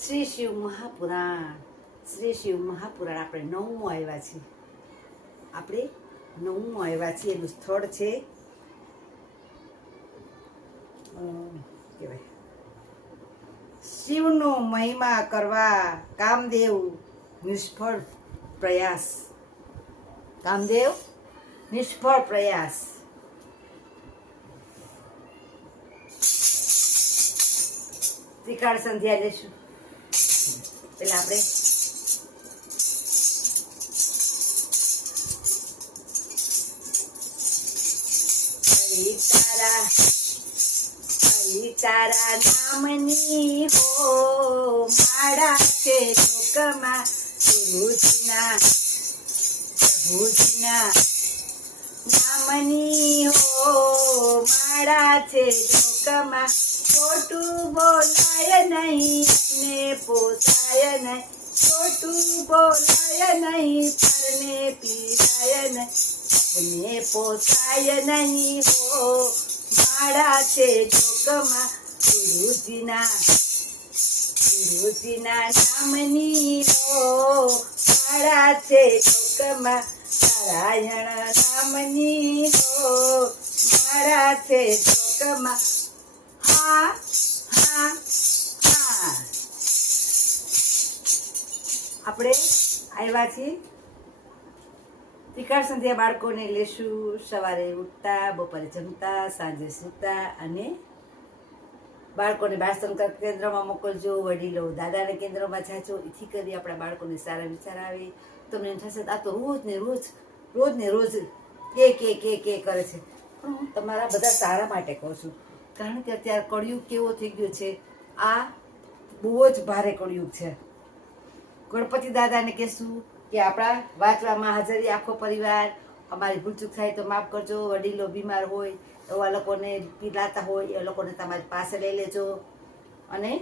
શ્રી શિવ મહાપુરાણ આપણે નવમું આવ્યા છીએ. એનું સ્થળ છે કહેવાય શિવનો મહિમા કરવા કામદેવ નિષ્ફળ પ્રયાસ. ત્રિકાળ સંધ્યા લેશું. પેલા આપણે તારા નામની હો માળા છે લોકમાં પ્રભુજીના નામની હો માળા છે લોકમાં. ખોટું બોલાય નહીં ને પોસાય નહીં, ખોટું બોલાય નહીં પરને પીરાય નહીં, આપને પોસાય નહીં હો માળા છે જોગમાં ગુરુજીના નામની હો માળા છે જોગમાં. નારાયણ નામની હો માળા છે જોગમાં. હા હા હા આપણે આવ્યા છીએ ત્રિકાળ સંધ્યા. બાળકોને લેશું સવારે ઉઠતા, બપોરે જમતા, સાંજે સૂતા, અને બાળકોને બાળ સંસ્કાર કેન્દ્રમાં મોકલજો. વડીલો દાદાને કેન્દ્રમાં જાજો. એથી કરી આપણા બાળકોને સારા વિચાર આવે. તમને એમ થશે આ તો રોજ ને રોજ કે કરે છે. પણ હું તમારા બધા સારા માટે કહું છું, કારણ કે અત્યારે કળિયુગ કેવો થઈ ગયો છે. આ બહુ જ ભારે કળિયુગ છે. ગણપતિ દાદાને કહેશું કે આપણા વાંચવામાં હાજરી, આખો પરિવાર. અમારી ભૂલચૂક થાય તો માફ કરજો. વડીલો બીમાર હોય, એવા લોકોને પીલાતા હોય, એ લોકોને તમારી પાસે લઈ લેજો. અને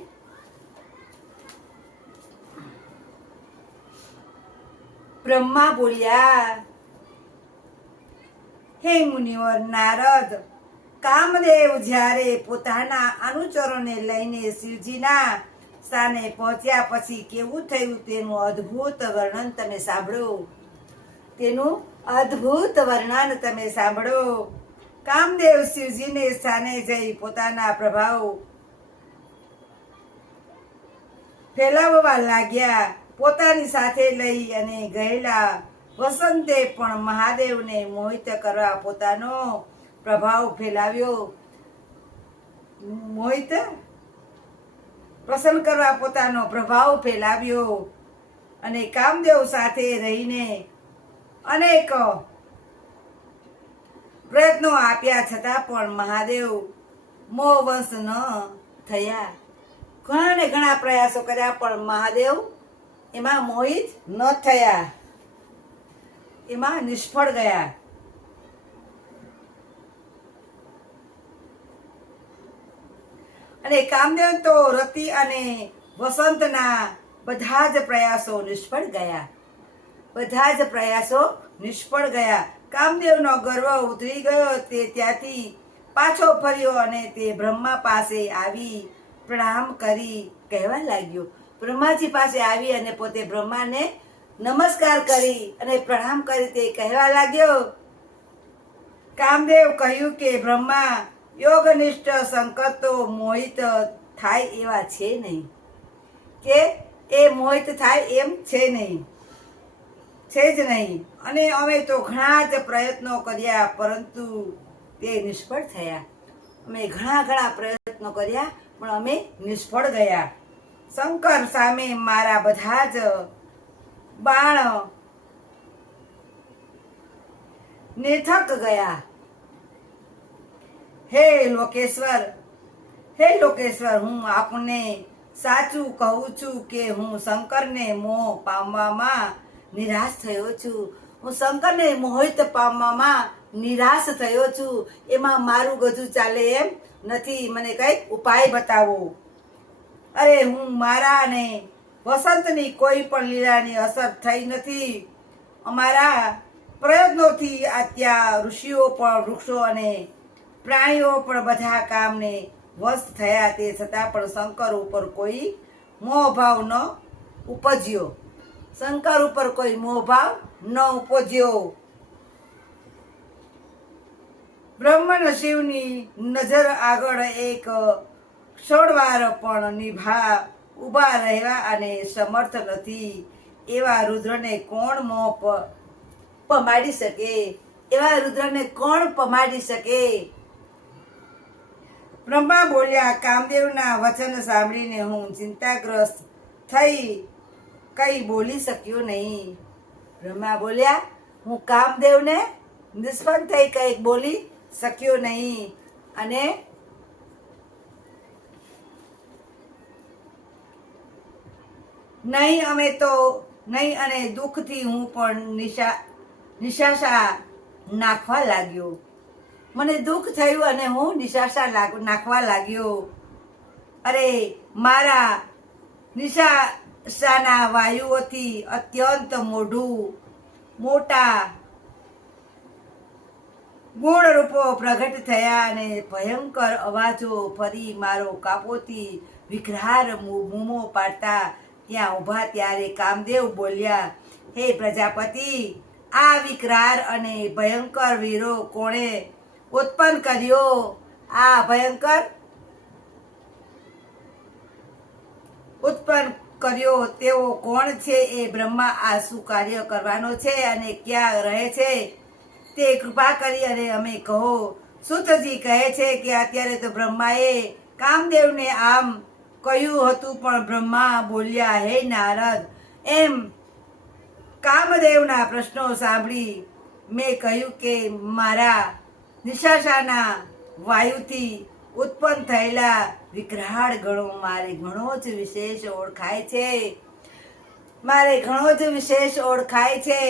બ્રહ્મા બોલ્યા, હે મુનિવર નારદ, કામદેવ જ્યારે પોતાના અનુચરોને લઈને શિવજીના સ્થાને પહોંચ્યા પછી કેવું થયું તેનું અદ્ભુત વર્ણન તમે સાંભળો. કામદેવ શિવજીને સ્થાને જઈ પોતાના પ્રભાવ ફેલાવવા લાગ્યા. પોતાની સાથે લઈ અને ગયેલા વસંતે પણ મહાદેવને મોહિત કરવા પોતાનો પ્રભાવ ફેલાવ્યો. પ્રસન્ન કરવા પોતાનો પ્રભાવ ફેલાવ્યો. અને કામદેવ સાથે રહીને અનેક પ્રયત્નો આપ્યા છતાં પણ મહાદેવ મોહવશ ન થયા. ઘણા પ્રયાસો કર્યા પણ મહાદેવ એમાં મોહિત ન થયા, એમાં નિષ્ફળ ગયા. અને કામદેવ તો રતિ અને વસંતના બધા જ પ્રયાસો નિષ્ફળ ગયા. કામદેવનો ગર્વ ઉતરી ગયો. તે ત્યાંથી પાછો ફર્યો અને તે બ્રહ્મા પાસે આવી પ્રણામ કરી કહેવા લાગ્યો. બ્રહ્માજી પાસે આવી અને પોતે બ્રહ્માને નમસ્કાર કરી અને પ્રણામ કરી તે કહેવા લાગ્યો. કામદેવ કહ્યું કે બ્રહ્મા, યોગનિષ્ઠ શંકર તો મોહિત થાય એવા છે નહીં, કે એ મોહિત થાય એમ છે જ નહીં. અને અમે તો ઘણા જ પ્રયત્નો કર્યા પરંતુ તે નિષ્ફળ થયા. અમે ઘણા પ્રયત્નો કર્યા પણ અમે નિષ્ફળ ગયા. શંકર સામે મારા બધા જ બાણ નિર્થક ગયા. હે લોકેશ્વર, હું આપને સાચું કહું છું કે હું શંકરને મોહ પામવામાં નિરાશ થયો છું. હું શંકરને મોહિત પામવામાં નિરાશ થયો છું. એમાં મારું ગજું ચાલે એમ નથી. મને કંઈક ઉપાય બતાવો. અરે, હું મારા અને વસંતની કોઈ પણ લીલાની અસર થઈ નથી. અમારા પ્રયત્નોથી આ ત્યાં ઋષિઓ પણ, વૃક્ષો અને પ્રાણીઓ પણ બધા કામને વશ થયા. તે છતાં પણ શંકર ઉપર કોઈ મોહભાવ ન ઉપજ્યો. શંકર ઉપર કોઈ મોહભાવ ન ઉપજ્યો. બ્રહ્મણ શિવની નજર આગળ એક ક્ષણવાર પણ ઊભા રહેવા અને સમર્થ નથી. એવા રુદ્રને કોણ પમાડી શકે? એવા રુદ્રને કોણ પમાડી શકે? બ્રહ્મા બોલ્યા, કામદેવના વચન સાંભળીને હું ચિંતાગ્રસ્ત થઈ કઈ બોલી શક્યો નહીં. બ્રહ્મા બોલ્યા, હું કામદેવને નિષ્ફળ થઈ કઈ બોલી શક્યો નહીં. અને નહીં અને દુઃખથી હું પણ નિશાસા નાખવા લાગ્યો. મને દુઃખ થયું અને હું નિશાસા નાખવા લાગ્યો. અરે મારા નિશાસાના વાયુઓથી અત્યંત મોટા ગુણ રૂપો પ્રગટ થયા અને ભયંકર અવાજો ફરી મારો કાપોથી વિકરાળ બૂમો પાડતા ત્યાં ઊભા. ત્યારે કામદેવ બોલ્યા, હે પ્રજાપતિ, આ વિકરાળ અને ભયંકર વીરો કોણે ઉત્પન્ન કર્યો? આ ભયંકર ઉત્પન્ન કર્યો તેઓ કોણ છે? એ બ્રહ્મા આ શું કાર્ય કરવાનો છે અને ક્યાં રહે છે તે કૃપા કરી અને અમે કહો. સૂતજી કહે છે કે અત્યારે તો બ્રહ્માએ કામદેવને આમ કહ્યું હતું, પણ બ્રહ્મા બોલ્યા, હે નારદ, એમ કામદેવના પ્રશ્નો સાંભળી મેં કહ્યું કે મારા નિશાસાના વાયુથી ઉત્પન્ન થયેલા વિકરાળ ગણો મારે ઘણો જ વિશેષ ઓળખાય છે.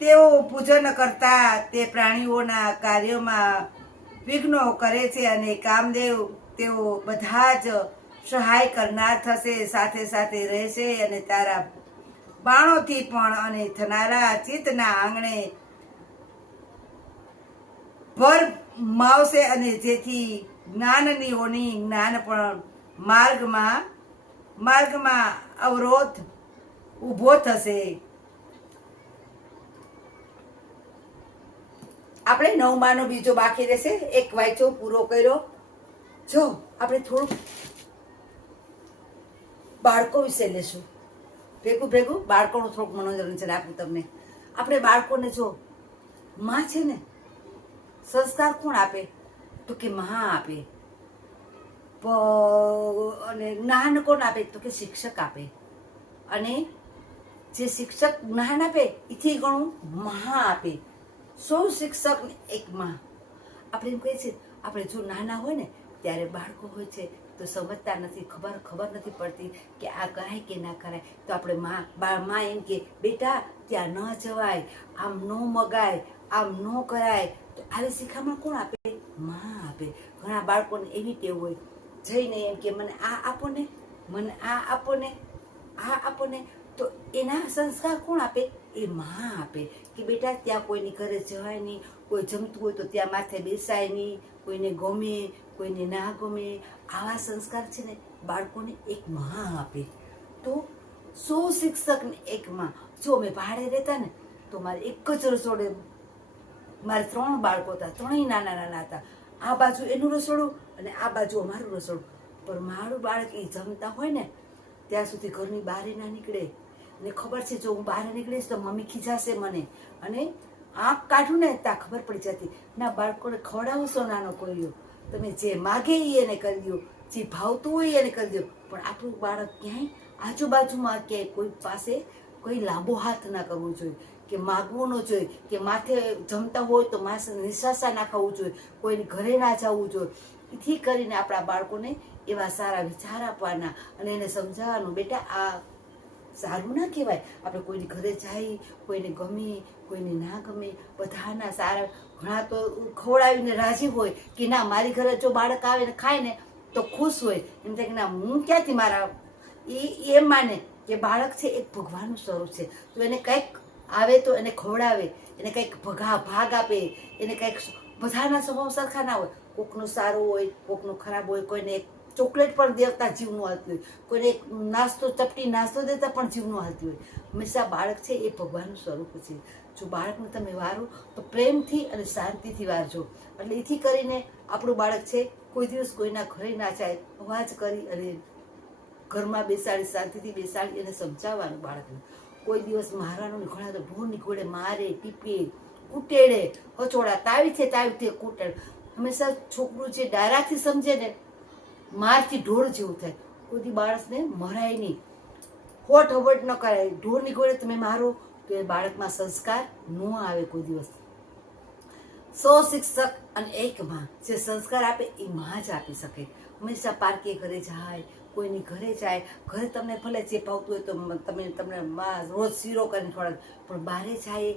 તેઓ પૂજન કરતા તે પ્રાણીઓના કાર્યોમાં વિઘ્નો કરે છે અને કામદેવ તેઓ બધા જ સહાય કરનાર થશે, સાથે સાથે રહેશે અને તારા બાણોથી પણ અને થનારા ચિત્તના આંગણે ભર માવશે અને જેથી જ્ઞાનનીઓની જ્ઞાન પણ માર્ગમાં અવરોધ ઊભો થશે. આપણે 9માનો બીજો બાકી રહેશે. એક વાંચો પૂરો કર્યો. જો આપણે થોડુંક બાળકો વિશે લેશું. ભેગું બાળકોનું થોડુંક મનોરંજન આપું તમને. આપણે બાળકોને જો માં છે ને, સંસ્કાર કોણ આપે? તો કે માં આપે. અને જ્ઞાન કોણ આપે? તો કે શિક્ષક આપે. અને જે શિક્ષક જ્ઞાન આપે એથી ઘણું માં આપે. સૌ શિક્ષક ને એક માં. આપણે એમ કહીએ છીએ, આપણે જો નાના હોય ને ત્યારે બાળકો હોય છે તો સમજતા નથી, ખબર નથી પડતી કે આ કરાય કે ના કરાય. તો આપણે માં એમ કે, બેટા ત્યાં ન જવાય, આમ ન મગાય, આમ ન કરાય. તો આવી શિખામણ કોણ આપે? માં આપે. ઘણા બાળકોને એવી ટેવ હોય, જઈને એમ કે મને આ આપો ને, મને આ આપો ને, આ આપો ને. તો એના સંસ્કાર કોણ આપે? એ માં આપે કે બેટા ત્યાં કોઈની ઘરે જવાય નહીં, કોઈ જમતું હોય તો ત્યાં માથે બેસાય નહીં, કોઈને ગમે કોઈને ના ગમે. આવા સંસ્કાર છે ને બાળકોને એક માં આપે. તો સો શિક્ષકને એક માં. જો અમે ભાડે રહેતા ને તો મારે એક જ રસોડે મારે 3 બાળકો હતા, 3 નાના હતા. આ બાજુ એનું રસોડું અને આ બાજુ અમારું રસોડું. પણ મારું બાળક એ જમતા હોય ને ત્યાં સુધી ઘરની બહાર ના નીકળે. ને ખબર છે જો હું બહાર નીકળીશ તો મમ્મી ખીજાશે મને, અને આંખ કાઢું ને ત્યાં ખબર પડી જતી. ના, બાળકોને ખવડાવશો નાનો કોઈયો, તમે જે માગે એને કરી દો, જે ભાવતું હોય એને કરી દો. પણ આપણું બાળક ક્યાંય આજુબાજુમાં ક્યાંય કોઈ પાસે કોઈ લાંબો હાથ ના કરવો જોઈએ, કે માગવું ન જોઈએ, કે માથે જમતા હોય તો માથે નિશાસા ના ખાવું જોઈએ, કોઈની ઘરે ના જવું જોઈએ. એથી કરીને આપણા બાળકોને એવા સારા વિચાર આપવાના અને એને સમજાવવાનું, બેટા આ સારું ના કહેવાય. આપણે કોઈની ઘરે જાય, કોઈને ગમે કોઈને ના ગમે, બધાના સારા. ઘણા તો ખવડાવીને રાજી હોય કે ના, મારી ઘરે જો બાળક આવે ને ખાય ને તો ખુશ હોય. એમ થાય કે ના, હું ક્યાંથી મારા એમ માને કે બાળક છે એક ભગવાનનું સ્વરૂપ છે. તો એને કંઈક આવે તો એને ખવડાવે, એને કંઈક ભાગ આપે, એને કંઈક. બધાના સ્વભાવ સરખા ના હોય, કોકનું સારું હોય, કોકનું ખરાબ હોય, કોઈને ચોકલેટ પણ દેવતા જીવનું હાલતું હોય, કોઈને એક નાસ્તો ચપટી નાસ્તો દેતા પણ જીવનું હાલતું હોય. હંમેશા બાળક છે એ ભગવાનનું સ્વરૂપ છે. જો બાળકને તમે વારો તો પ્રેમથી અને શાંતિથી વારજો. એટલે એથી કરીને આપણું બાળક છે કોઈ દિવસ કોઈના ઘરે ના જાય, અવાજ કરી અને ઘરમાં બેસાડી શાંતિથી બેસાડી અને સમજાવવાનું બાળકને. કોઈ દિવસ મારવાનું ઘણા તો ઢોર નીકળે, મારે પીપે કૂટેડે, હચોડા તાવી છે તાવીથી કૂટેડ. હંમેશા છોકરું જે ડારાથી સમજે ને મારથી ઢોર જેવું થાય. કોઈ બાળકને મરાય નહીં, હોટ હવટ ન કરાય. ઢોર નીકળે તમે મારો તો એ બાળકમાં સંસ્કાર ન આવે કોઈ દિવસ. 100 શિક્ષક અને એક માં જે સંસ્કાર આપે એ માં જ આપી શકે. હંમેશા પાર્કે ઘરે જાય, કોઈની ઘરે જાય, ઘરે તમને ભલે જે ભાવતું હોય તો તમને માં રોજ શીરો કરીને ખવડાવે, પણ બહારે જાય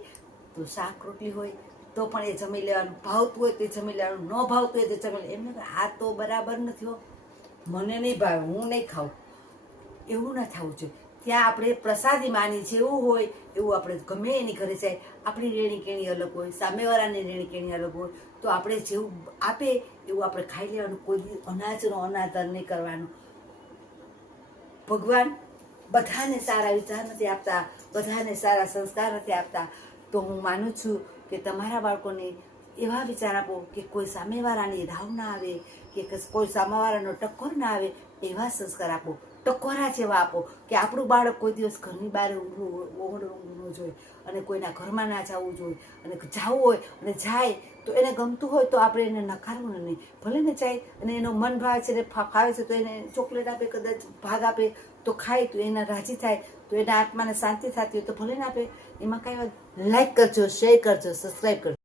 તો શાક રોટલી હોય તો પણ એ જમી લેવાનું. ભાવતું હોય તો જમી લેવાનું, ન ભાવતું હોય તો જમી લે. એમને આ તો બરાબર નથી હો, મને નહીં ભાવે, હું નહીં ખાઉં, એવું ના થવું જોઈએ. ત્યાં આપણે પ્રસાદી માની જેવું હોય એવું આપણે ગમે એની ઘરે જાય, આપણી રેણી કેણી અલગ હોય, સામેવાળાની રેણી કેણી અલગ હોય, તો આપણે જેવું આપે એવું આપણે ખાઈ લેવાનું. કોઈ અનાજનો અનાદર નહીં કરવાનો. ભગવાન બધાને સારા વિચાર નથી આપતા, બધાને સારા સંસ્કાર નથી આપતા. તો હું માનું છું કે તમારા બાળકોને એવા વિચાર આપો કે કોઈ સામેવાળાની રાવ ના આવે, કે કોઈ સામેવાળાનો ટક્કર ના આવે, એવા સંસ્કાર આપો. ટકોરા જેવા આપો કે આપણું બાળક કોઈ દિવસ ઘરની બહાર ઊંઘવું ન જોઈએ અને કોઈના ઘરમાં ના જવું જોઈએ. અને જવું હોય અને જાય તો એને ગમતું હોય તો આપણે એને નકારવું નહીં. ભલે ને જાય અને એનો મન ભાવે છે, ફાવે છે તો એને ચોકલેટ આપે, કદાચ ભાગ આપે તો ખાય તો એના રાજી થાય, તો એના આત્માને શાંતિ થતી હોય તો ભલે ને આપે. એમાં કાંઈ વાત. લાઈક કરજો, શેર કરજો, સબસ્ક્રાઈબ કરજો.